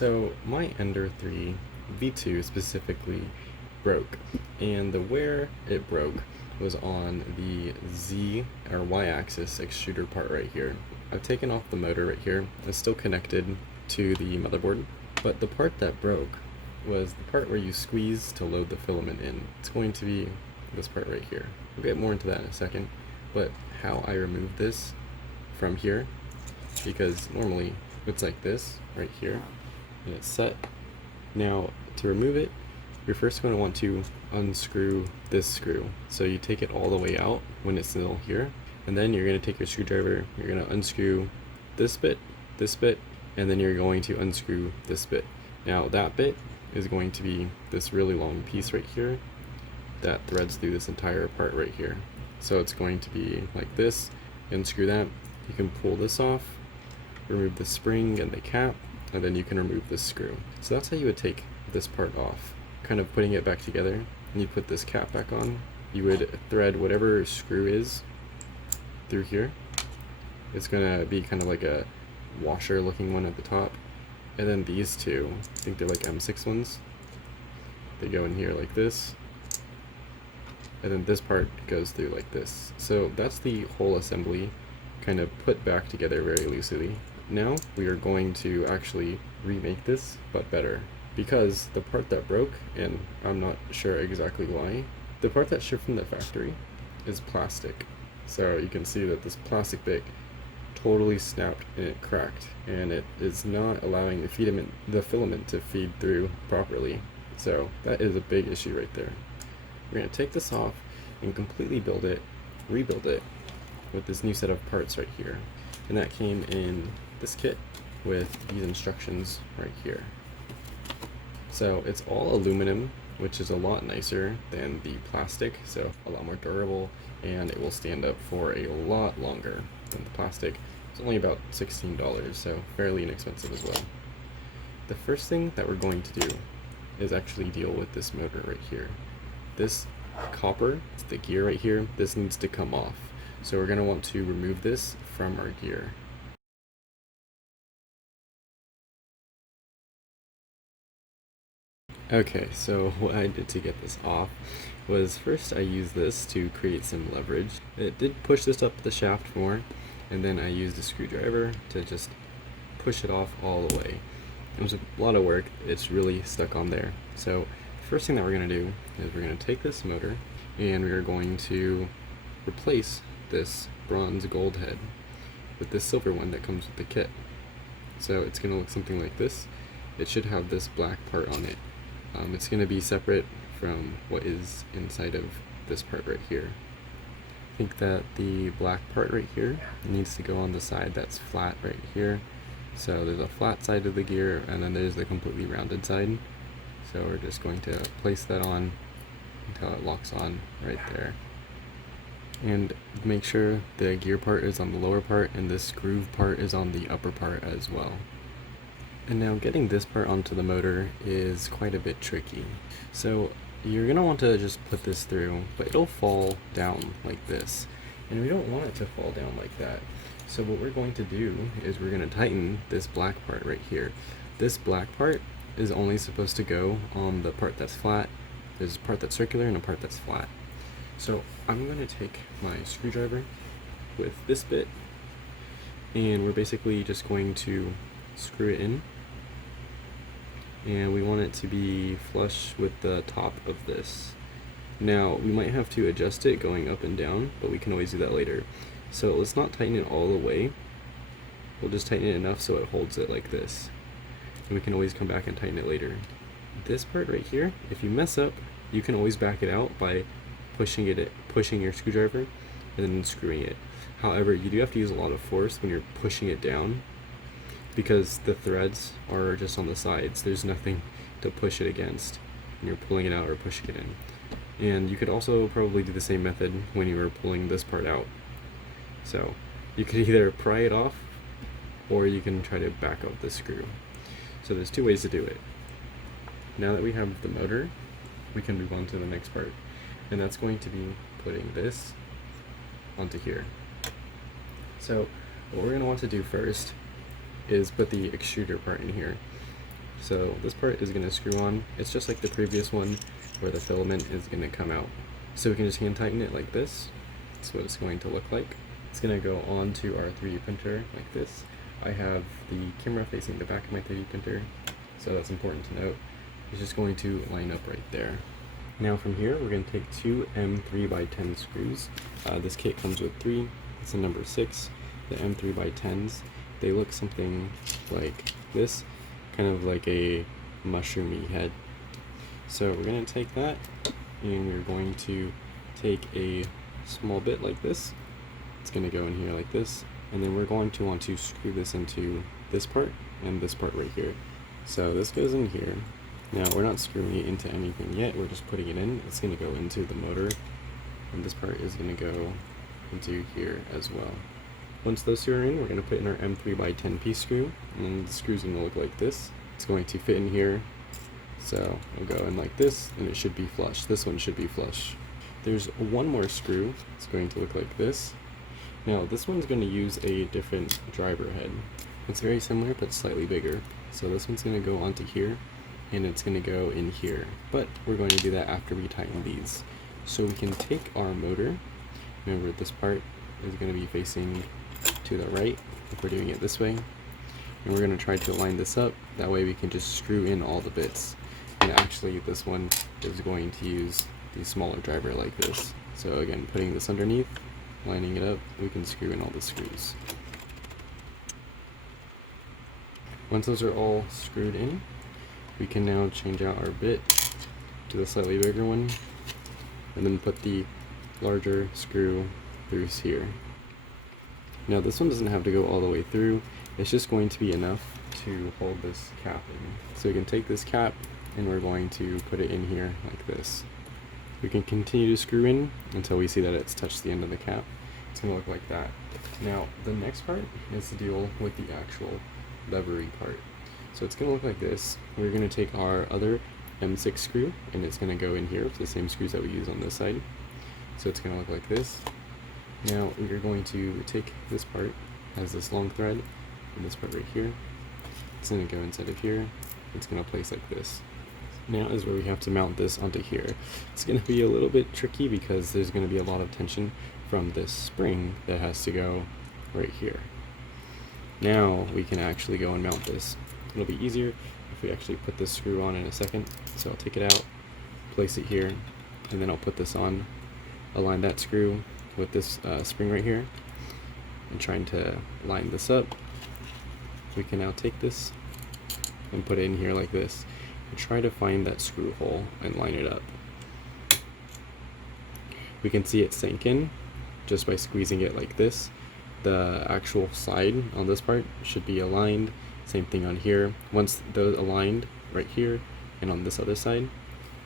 So my Ender 3 V2 specifically broke, and the where it broke was on the Z or Y axis extruder part right here. I've taken off the motor right here. It's still connected to the motherboard, but the part that broke was the part where you squeeze to load the filament in. It's going to be this part right here. We'll get more into that in a second, but how I remove this from here, because normally it's like this right here and it's set. Now to remove it, you're first going to want to unscrew this screw. So you take it all the way out when it's still here, and then you're going to take your screwdriver, you're going to unscrew this bit, and then you're going to unscrew this bit. Now that bit is going to be this really long piece right here that threads through this entire part right here. So it's going to be like this. Unscrew that, you can pull this off, remove the spring and the cap, and then you can remove this screw. So that's how you would take this part off. Kind of putting it back together, and you put this cap back on. You would thread whatever screw is through here. It's gonna be kind of like a washer looking one at the top. And then these two, I think they're like M6 ones. They go in here like this. And then this part goes through like this. So that's the whole assembly kind of put back together very loosely. Now we are going to actually remake this, but better. Because the part that broke, and I'm not sure exactly why, the part that shipped from the factory is plastic. So you can see that this plastic bit totally snapped and it cracked, and it is not allowing the filament to feed through properly. So that is a big issue right there. We're going to take this off and completely rebuild it with this new set of parts right here. And that came in this kit with these instructions right here. So it's all aluminum, which is a lot nicer than the plastic, so a lot more durable, and it will stand up for a lot longer than the plastic. It's only about $16, so fairly inexpensive as well. The first thing that we're going to do is actually deal with this motor right here. This copper, it's the gear right here, this needs to come off. So we're going to want to remove this from our gear. Okay, so what I did to get this off was first I used this to create some leverage. It did push this up the shaft more, and then I used a screwdriver to just push it off all the way. It was a lot of work, it's really stuck on there. So the first thing that we're going to do is we're going to take this motor and we are going to replace this bronze gold head with this silver one that comes with the kit. So it's going to look something like this. It should have this black part on it. It's going to be separate from what is inside of this part right here. I think that the black part right here needs to go on the side that's flat right here. So there's a flat side of the gear, and then there's the completely rounded side. So we're just going to place that on until it locks on right there. And make sure the gear part is on the lower part and this groove part is on the upper part as well. And now getting this part onto the motor is quite a bit tricky. So you're going to want to just put this through, but it'll fall down like this. And we don't want it to fall down like that. So what we're going to do is we're going to tighten this black part right here. This black part is only supposed to go on the part that's flat. There's a part that's circular and a part that's flat. So I'm going to take my screwdriver with this bit, and we're basically just going to screw it in. And we want it to be flush with the top of this. Now we might have to adjust it going up and down, but we can always do that later. So let's not tighten it all the way. We'll just tighten it enough so it holds it like this. And we can always come back and tighten it later. This part right here, if you mess up, you can always back it out by pushing your screwdriver and then screwing it. However, you do have to use a lot of force when you're pushing it down, because the threads are just on the sides. There's nothing to push it against when you're pulling it out or pushing it in. And you could also probably do the same method when you were pulling this part out. So you could either pry it off, or you can try to back out the screw. So there's two ways to do it. Now that we have the motor, we can move on to the next part. And that's going to be putting this onto here. So what we're going to want to do first is put the extruder part in here. So this part is going to screw on. It's just like the previous one where the filament is going to come out. So we can just hand tighten it like this. That's what it's going to look like. It's going to go onto our 3D printer like this. I have the camera facing the back of my 3D printer, so that's important to note. It's just going to line up right there. Now from here, we're going to take two M3x10 screws. This kit comes with 3. It's a number 6. The M3x10s, they look something like this, kind of like a mushroomy head. So we're going to take that, and we're going to take a small bit like this. It's going to go in here like this, and then we're going to want to screw this into this part and this part right here. So this goes in here. Now we're not screwing it into anything yet, we're just putting it in. It's going to go into the motor, and this part is going to go into here as well. Once those two are in, we're going to put in our M3x10 piece screw, and the screw's going to look like this. It's going to fit in here, so it'll go in like this, and it should be flush. This one should be flush. There's one more screw. It's going to look like this. Now this one's going to use a different driver head. It's very similar but slightly bigger. So this one's going to go onto here, and it's going to go in here. But we're going to do that after we tighten these. So we can take our motor. Remember, this part is going to be facing to the right if we're doing it this way. And we're going to try to line this up. That way we can just screw in all the bits. And actually this one is going to use the smaller driver like this. So again, putting this underneath, lining it up, we can screw in all the screws. Once those are all screwed in, we can now change out our bit to the slightly bigger one, and then put the larger screw through here. Now this one doesn't have to go all the way through, it's just going to be enough to hold this cap in. So we can take this cap, and we're going to put it in here like this. We can continue to screw in until we see that it's touched the end of the cap. It's going to look like that. Now the next part is to deal with the actual levery part. So it's going to look like this. We're going to take our other M6 screw, and it's going to go in here with the same screws that we use on this side. So it's going to look like this. Now we're going to take this part, has this long thread, and this part right here. It's going to go inside of here. It's going to place like this. Now is where we have to mount this onto here. It's going to be a little bit tricky because there's going to be a lot of tension from this spring that has to go right here. Now we can actually go and mount this. It'll be easier if we actually put this screw on in a second. So I'll take it out, place it here, and then I'll put this on, align that screw with this spring right here, and trying to line this up. We can now take this and put it in here like this, and try to find that screw hole and line it up. We can see it sink in just by squeezing it like this. The actual side on this part should be aligned. Same thing on here. Once those aligned right here and on this other side,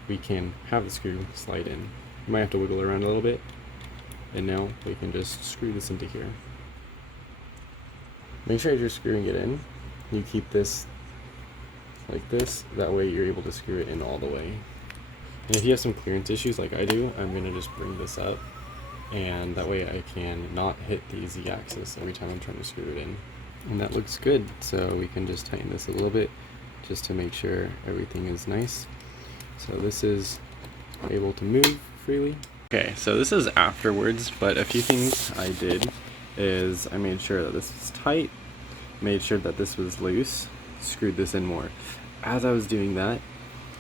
we can have the screw slide in. You might have to wiggle around a little bit, and now we can just screw this into here. Make sure as you're screwing it in, you keep this like this. That way you're able to screw it in all the way. And if you have some clearance issues like I do, I'm going to just bring this up, and that way I can not hit the Z-axis every time I'm trying to screw it in. And that looks good, so we can just tighten this a little bit just to make sure everything is nice. So this is able to move freely. Okay, so this is afterwards, but a few things I did is I made sure that this was tight, made sure that this was loose, screwed this in more. As I was doing that,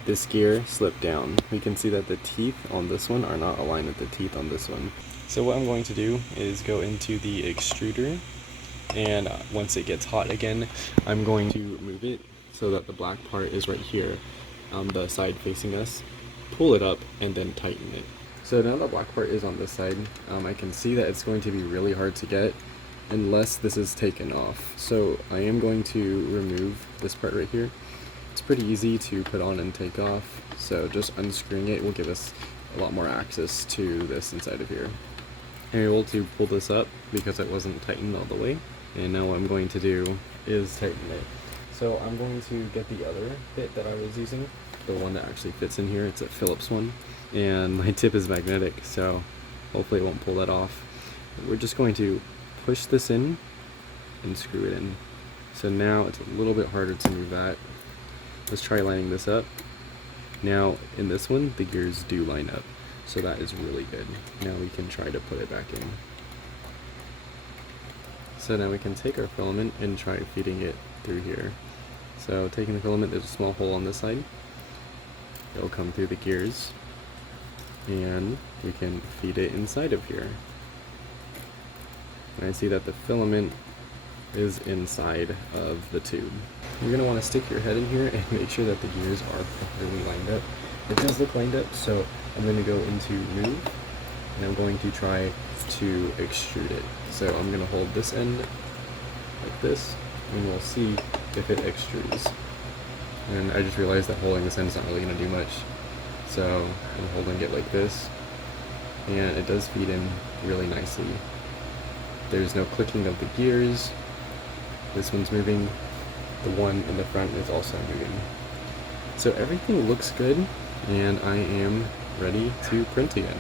this gear slipped down. We can see that the teeth on this one are not aligned with the teeth on this one. So what I'm going to do is go into the extruder, and once it gets hot again, I'm going to move it so that the black part is right here on the side facing us, pull it up, and then tighten it. So now the black part is on this side, I can see that it's going to be really hard to get unless this is taken off. So I am going to remove this part right here. It's pretty easy to put on and take off, so just unscrewing it will give us a lot more access to this inside of here. I'm able to pull this up because it wasn't tightened all the way, and now what I'm going to do is tighten it. So I'm going to get the other bit that I was using, the one that actually fits in here. It's a Phillips one, and my tip is magnetic, so hopefully it won't pull that off. We're just going to push this in and screw it in. So now it's a little bit harder to move that. let's try lining this up. Now in this one, the gears do line up, so that is really good. Now we can try to put it back in. So now we can take our filament and try feeding it through here. So taking the filament, there's a small hole on this side. It'll come through the gears, and we can feed it inside of here. And I see that the filament is inside of the tube. You're going to want to stick your head in here and make sure that the gears are properly lined up. It does look lined up, so I'm going to go into move, and I'm going to try to extrude it. So I'm going to hold this end like this, and we'll see if it extrudes. And I just realized that holding this end is not really going to do much. So I'm holding it like this, and it does feed in really nicely. There's no clicking of the gears. This one's moving. The one in the front is also moving. So everything looks good, and I am ready to print again.